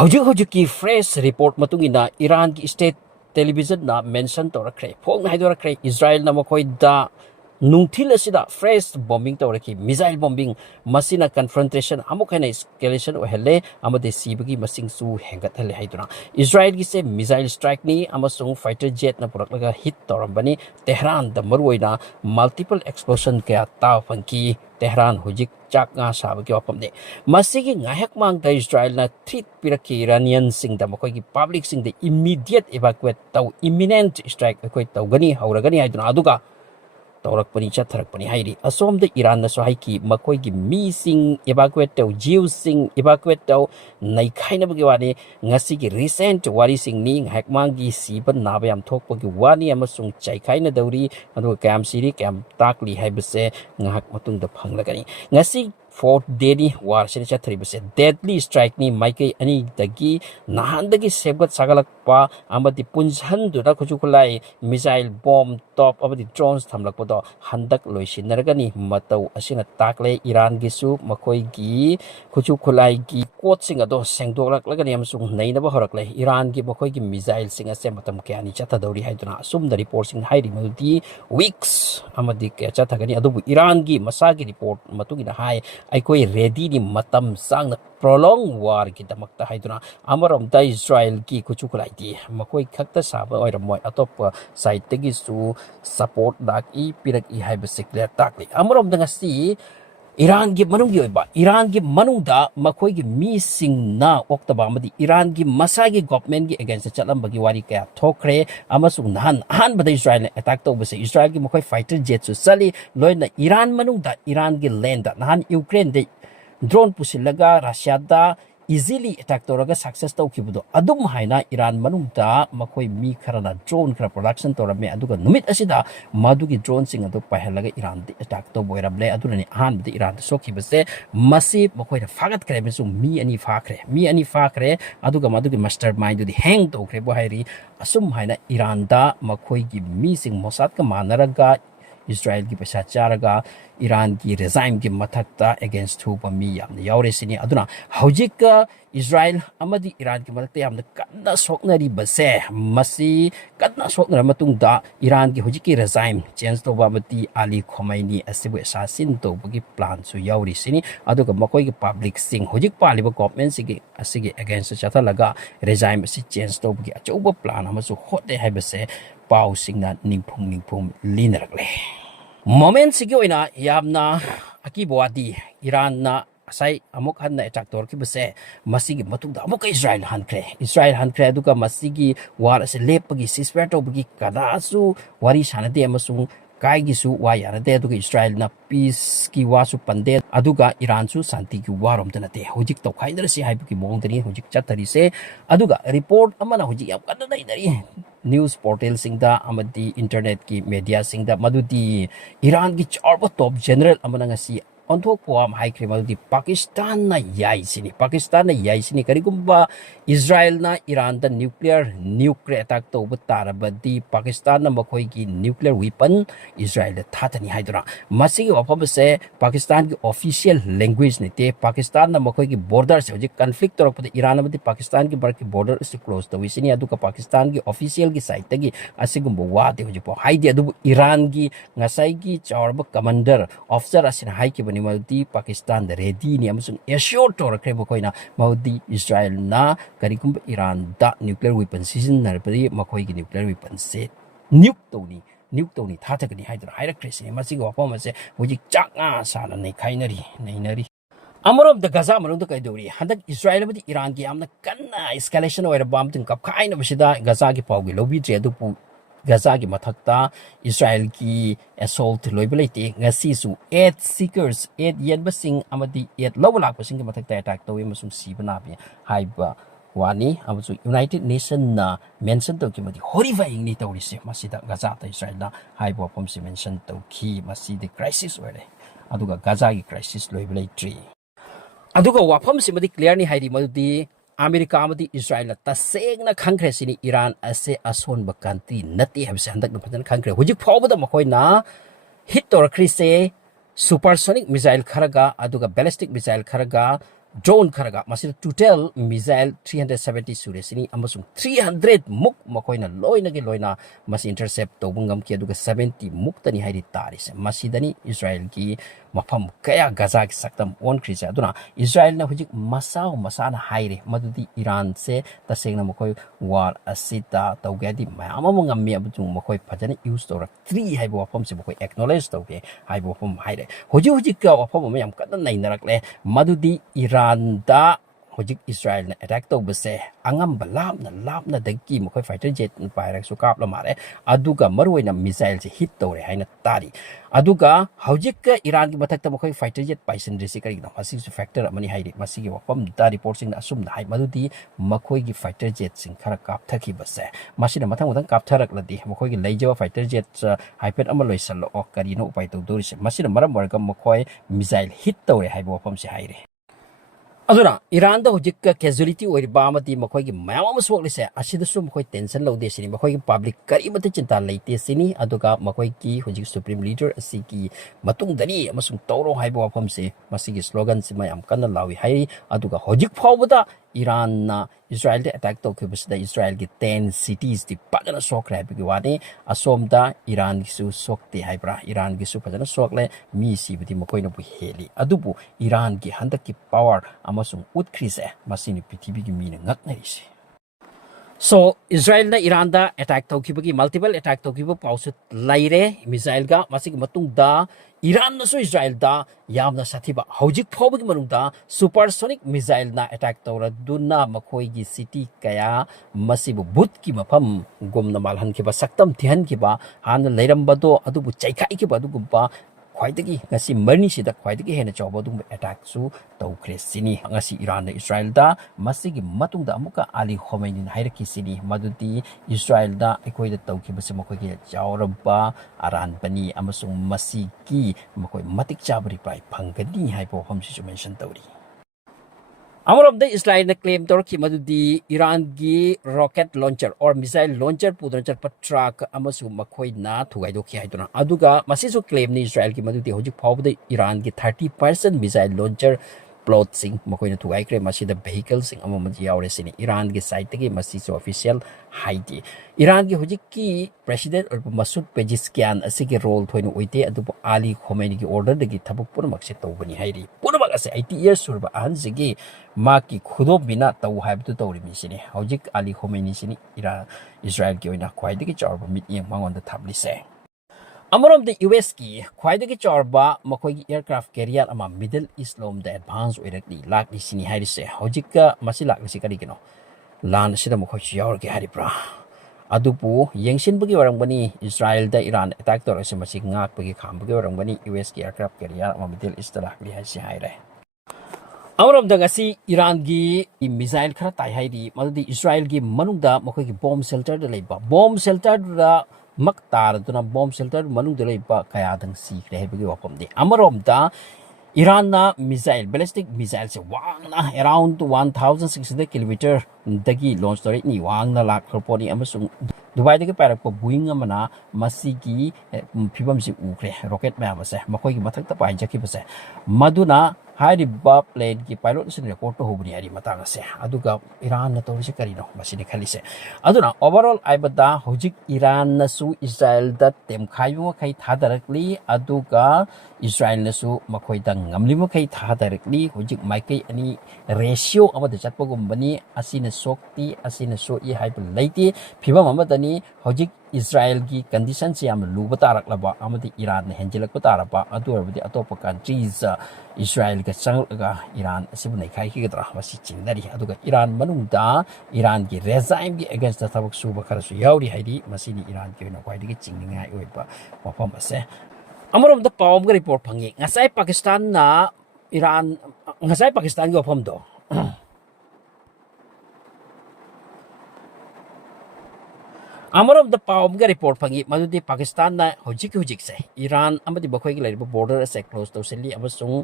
houjikki fresh report matungina Iran ki state television na mention torakre phong na haidora Israel na makoi da nungthil asida fresh bombing toraki missile bombing masina confrontation amuk haina escalation ohele amade sibagi masing su hengat hale haiduna Israel gi se missile strike ni amasung fighter jet na puraklaga hit torambani Tehran da maruoina multiple explosion kaya ta fanki Tehran hujik chak nga sabi ki wapam de masigi ngahek mang da Israel na threat piraki Iranian sing da makoi gi public sing de immediate evacuate taw imminent strike koi taw gani hauragani haiduna aduga taurak pani chatharak pani hairi asom de Iran na so haiki makoi gi mi sing evacuate taw jiu sing evacuate taw nai khaina bagi wani ngasi gi recent wari sing ni ngahek mang gi siban na bayam thok bagi wani amasung chai khaina dauri adu kam siri kam takli haibase ngahak matung da phanglagani ngasi fourth day ni war sini chathri base deadly strike ni maike ani dagi nahan dagi sebgat sagalak pa amati punjan du na khujukulai missile bomb top abadi drones thamlak podo handak loisin nargani matau asina takle Iran gi su makoi gi khujukulai gi kot sing ado sengdolak lagani amsung naina ba horakle Iran gi makoi gi missile sing ase matam ke ani chatha dauri haiduna sum da report sing hairi mudi weeks amadi ke chatha gani adu Iran gi masagi report matugina hai aikoi ready ni matam sang prolong war ki damakta haiduna amarom da Israel ki kuchukulai di makoi khakta saba oiramoi atop side tegi su support dak i pirak i haibase clear takli amarom da ngasi Iran gi manung gi oiba Iran gi manung da makoi gi mi sing na oktaba amadi Iran gi masagi government gi against chalam bagi wari kaya thokre amasung han bada Israel attack to base Israel gi makoi fighter jet su sali loina Iran manung da Iran gi land da nahan Ukraine de drone pusilaga Russia da easily attack toraga success to kibudo adum haina Iran manung da makoi mi kharana drone khara production torame aduga numit asida madugi drone sing adu pahalaga Iran de attack to boirable adunani han de Iran so kibase masi makoi da fagat kare besu mi ani fakre aduga madugi mastermind di hang to kre bo hairi asum haina Iran da makoi gi mi sing Mossad ka manaraga Israel ki pesa charaga Iran ki regime ki mathakta against hu pami yamna yaure sini aduna hojik Israel amadi Iran ki mathakta yamna kanna soknari base masi kanna soknara matung da Iran ki hojik ki regime change to bamati Ali Khomeini asibu assassin to bagi plan su yauri sini aduga makoi ki public sing hojik paliba government sigi asigi against chatha laga regime si change to bagi achuba plan amasu hote haibase pau singna ningphum linaragle moment sigi oina yamna akibwadi Iran na asai amuk hanna attack tor ki base masigi matungda amuk Israel hankre aduga masigi war ase lepagi ceasefire to bagi kadasu wari sanade amasung kai gi su wa yarade aduga Israel na peace ki wasu pande aduga Iran su santi ki warom tanate hojik to khaidar si haibu ki mongdani hojik chatari se aduga report amana hojik yam kadda nai news portal singda amadi internet ki media singda madudi Iran ki charba top general amana ngasi onthok poam high criminal di Pakistan na yai sini karigumba Israel na Iran da nuclear attack to butarabadi Pakistan na makoi gi nuclear weapon Israel da thatani haidura masigi wafam se Pakistan ki official language ne te Pakistan na makoi gi border se hoji conflict torok pade Iran amadi Pakistan ki bar ki border is close to wisini aduka Pakistan ki official ki site tagi asigumba wa de hoji po haidi adu Iran gi ngasai gi chaorba commander officer asin hai ki bani Maldi Pakistan da ready ni amusung assure to rakre koina Maldi Israel na karigum Iran da nuclear weapon season narpari makoi gi nuclear weapon se nuke to ni thatagani haidra haira kresi masigo wapam se hoji chakna sana nei khainari Amarom the Gaza Marung Kaiduri, Handak Israel with Iran ki amna kanna escalation or a bomb in Kapkain of Shida, Gazaki Pogi, Lobi Jedupu, Gazaki Matakta, Israel ki assault liability, Gasisu, 8 seekers, 8 yet basing Amadi, 8 Lowalak was in Matakta attack, though we must see Banabi, Haiba. Wani, amusu United Nation na mention to ki madi horrifying ni tawrisi masida Gaza ta Israel na haibo pom si mention to ki masida crisis wale aduga Gaza gi crisis loiblai tree aduga wafam si madi clear ni hairi madi America amadi Israel na taseng na khangkre sini Iran ase ason ba country nati habse handak na patan khangkre hujik phawbada makoi na hit tor krise supersonic missile kharaga aduga ballistic missile kharaga drone kharaga masida total missile 370 suresini amasung 300 muk makoina loina ge loina mas intercept tobungam ki aduga 70 muk tani hairi taris masidani Israel ki mafam kaya gaza ki saktam on krise aduna Israel na hujik masau masana haire madudi Iran se tasengna makoi war asita tawgadi mayama mangami abujung makoi phajani use tora 3 haibo wafam se makoi acknowledge tawge haibo wafam haire hujik ka wafam mayam kadna nainarak le madudi Iran da hojik Israel na attack to base angam lapna dagi makoi fighter jet pairak su kap la mare aduga marwena missile se hit tore haina tari aduga hojik ka Iran ki batak ta makoi fighter jet paisen resi kari na masi su factor amani hairi masi gi wapam da report sing asum na hai madudi makoi gi fighter jet sing khara kap thaki base masi na mathang kap tharak ladi makoi gi leijawa fighter jet haipet amaloi sal o kari no upai to dori se masi na maram warga makoi missile hit tore hai wapam se haire aduna Iran da hujik ka casualty oi bamati makoi gi mayam swak lise asida su makoi tension lo de sini makoi gi public kari mate cinta leite sini aduga makoi ki hujik supreme leader asiki matung dani amasung toro haibo wafam se masigi slogan si mayam kana lawi hai aduga hujik phawbada Iran na Israel de attack to kibusda Israel gi 10 cities di pagana sok rai bi wani asomda Iran gi su sokte haibra Iran gi su pagana sok le mi si bi makoi na bu heli adubu Iran gi handak ki power amasung utkrise masini prithibi gi mi na ngak nai se so Israel na Iran da attack tawkibagi multiple attack tawkibu pausut laire missile ga masig matung da Iran na so Israel da yamna sathiba hojik phobagi manungda supersonic missile na attack tawra dunna makoi gi city kaya masibu but ki mafam gomna malhan ki ba saktam thihan ki ba han leirambado adubu chaikai ki ba adugumba khwaidagi ngasi marni sida khwaidagi hena chawba dum attack su tawkhre sini ngasi Iran na Israel da masigi matungda amuka Ali Khomeini na hairaki sini madudi Israel da ekoi da tawki base makoi gi chaoraba aran bani amasung masigi makoi matik chabri pai phangani haibo hamsi mention tawri Amaram the Israel na claim tor ki madudi Iran gi rocket launcher or missile launcher pudranchar patrak amasu makhoi na thugai do ki haiduna aduga masisu claim ni Israel ki madudi hojik phawbda Iran gi 30% missile launcher plot sing makhoi na thugai kre masida vehicle sing amam yaure sini Iran gi site gi masisu official haidi Iran gi hojik ki president or Masud Pezeshkian asigi role thoinu oite adubu Ali Khomeini gi order dagi thabuk purmak se tawbani hairi purmak ase 80 years surba anjigi maki khudob bina taw haibtu tawri mi sini hojik Ali Khomeini sini Iran Israel ki oina khwaidagi chawba mit yeng mangon da thabli se Amaram the US ki khwaidagi chawba makoi gi aircraft carrier ama Middle East lom da advance oirakli lakli sini hairi se hojik ka masi lakli si kari kino lan sida makoi yaur ki hari pra adupu yengshin bagi warang bani Israel da Iran attack tor ase masi ngak bagi kham bagi warang bani US ki aircraft carrier ama Middle East da lakli hai si haire Amaram da ngasi Iran gi missile khara tai hairi madudi Israel gi manungda makoi gi bomb shelter da leiba bomb shelter da maktar duna bomb shelter manungda leiba kaya dang si kre bagi wapam di Amaram da Iran na missile ballistic missile se wang na around 1600 kilometer dagi launch tori ni wang na lak khorponi amasung Dubai dagi parak po Boeing amana masigi phibam si ukre rocket ma base makoi gi mathak ta pai jaki base maduna Hariba plane ki pilot sin report to hubni ari matanga se aduga Iran na tori se kari no masini khali se aduna overall aibada hojik Iran na su Israel da tem khayu khai thadarakli aduga Israel na su makoi da ngamli mo khai thadarakli hojik maikai ani ratio amada chatpa gumbani asina sokti asina so I haibul leiti phibam amadani hojik Israel ki condition se am luba tarak laba amadi Iran na henjelak pataraba adu arbadi atopa countries Israel ka changga Iran asibu nei khai ki gadra masi chindari aduga Iran manungda Iran ki regime ki against the tabak suba kharasu yauri haidi masini Iran ki na kwaidi ki chingninga oiba mafam ase amarom da pawm ga report phangi ngasai Pakistan na Iran ngasai Pakistan ga pham do Amaram da pawm ga report phangi madudi Pakistan na hojik se Iran amadi bakhoi gi laiba border ase close to seli amasung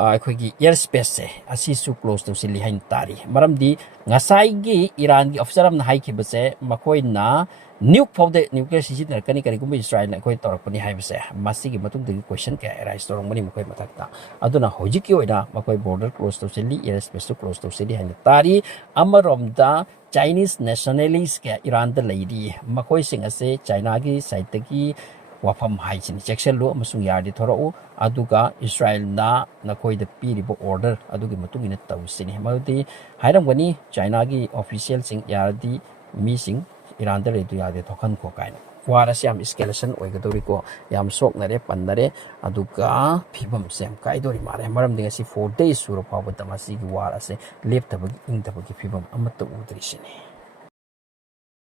ꯑꯩꯈꯣꯏꯒꯤ year ꯁ꯭ꯄꯦꯁꯁꯦ ꯑꯁꯤꯁꯨ close ꯇꯧꯁꯤꯜꯂꯤ ꯍꯥꯏꯅ ꯇꯥꯔꯤ ꯃꯔꯝꯗꯤ ꯉꯁꯥꯏꯒꯤ ꯏꯔꯥꯟꯒꯤ officer ꯑꯃꯅ ꯍꯥꯏꯈꯤꯕꯁꯦ ꯃꯈꯣꯏꯅ ꯅ꯭ꯌꯨꯛ ꯐꯥꯎꯗ nuclear ꯁꯤꯖꯤꯟꯅꯔꯛꯀꯅꯤ ꯀꯔꯤꯒꯨꯝꯕ ꯏꯁꯔꯥꯏꯜꯅ ꯑꯩꯈꯣꯏ ꯇꯧꯔꯛꯄꯅꯤ ꯍꯥꯏꯕꯁꯦ ꯃꯁꯤꯒꯤ ꯃꯇꯨꯡꯗꯒꯤ ꯀ꯭ꯋꯦꯁꯟ ꯀꯌꯥ ꯑꯦꯔꯥꯏꯁ ꯇꯧꯔꯝꯒꯅꯤ ꯃꯈꯣꯏ ꯃꯊꯛꯇ ꯑꯗꯨꯅ ꯍꯧꯖꯤꯛꯀꯤ ꯑꯣꯏꯅ ꯃꯈꯣꯏ ꯕꯣꯔꯗꯔ ꯀ꯭ꯂꯣꯖ ꯇꯧꯁꯤꯜꯂꯤ ꯏꯌꯔ ꯁ꯭ꯄꯦꯁꯁꯨ ꯀ꯭ꯂꯣꯖ ꯇꯧꯁꯤꯜꯂꯤ ꯍꯥꯏꯅ ꯇꯥꯔꯤ ꯑꯃꯔꯣꯝꯗ ꯆꯥꯏꯅꯤꯁ ꯅꯦꯁꯅꯦꯂꯤꯁ ꯀꯌꯥ ꯏꯔꯥꯟꯗ ꯂꯩꯔꯤ ꯃꯈꯣꯏꯁꯤꯡ ꯑꯁꯦ ꯆꯥꯏꯅꯥꯒꯤ ꯁꯥꯏꯠꯇꯒꯤ ꯋꯥꯐꯝ ꯍꯥꯏꯁꯤꯅꯤ ꯆꯦꯛꯁꯤꯜꯂꯨ ꯑꯃꯁꯨꯡ ꯌꯥꯔꯗꯤ ꯊꯣꯔꯛꯎ ꯑꯗꯨꯒ ꯏꯁꯔꯥꯏꯜꯅ ꯅꯈꯣꯏꯗ ꯄꯤꯔꯤꯕ ꯑꯣꯔꯗꯔ ꯑꯗꯨꯒꯤ ꯃꯇꯨꯡ ꯏꯟꯅ ꯇꯧꯁꯤꯅꯤ ꯃꯗꯨꯗꯤ ꯍꯥꯏꯔꯝꯒꯅꯤ ꯆꯥꯏꯅꯥꯒꯤ ꯑꯣꯐꯤꯁꯤꯌꯦꯜꯁꯤꯡ ꯌꯥꯔꯗꯤ ꯃꯤꯁꯤꯡ ꯏꯔꯥꯟꯗ ꯂꯩꯗꯨ ꯌꯥꯗꯦ ꯊꯣꯛꯍꯟꯈꯣ ꯀꯥꯏꯅ ꯋꯥꯔ ꯑꯁꯤ ꯌꯥꯝ ꯏꯁꯀꯦꯂꯦꯁꯟ ꯑꯣꯏꯒꯗꯧꯔꯤꯀꯣ ꯌꯥꯝ ꯁꯣꯛꯅꯔꯦ ꯄꯟꯅꯔꯦ ꯑꯗꯨꯒ ꯐꯤꯕꯝꯁꯦ ꯌꯥꯝ ꯀꯥꯏꯗꯧꯔꯤ ꯃꯥꯜꯂꯦ ꯃꯔꯝꯗꯤ ꯉꯁꯤ 4 days ꯁꯨꯔ ꯐꯥꯎꯕꯗ ꯃꯁꯤꯒꯤ ꯋꯥꯔ ꯑꯁꯦ ꯂꯦꯞꯇꯕꯒꯤ ꯏꯪꯗꯕꯒꯤ ꯐꯤꯕꯝ ꯑꯃꯠꯇ ꯎꯗ꯭ꯔꯤꯁꯤꯅꯤ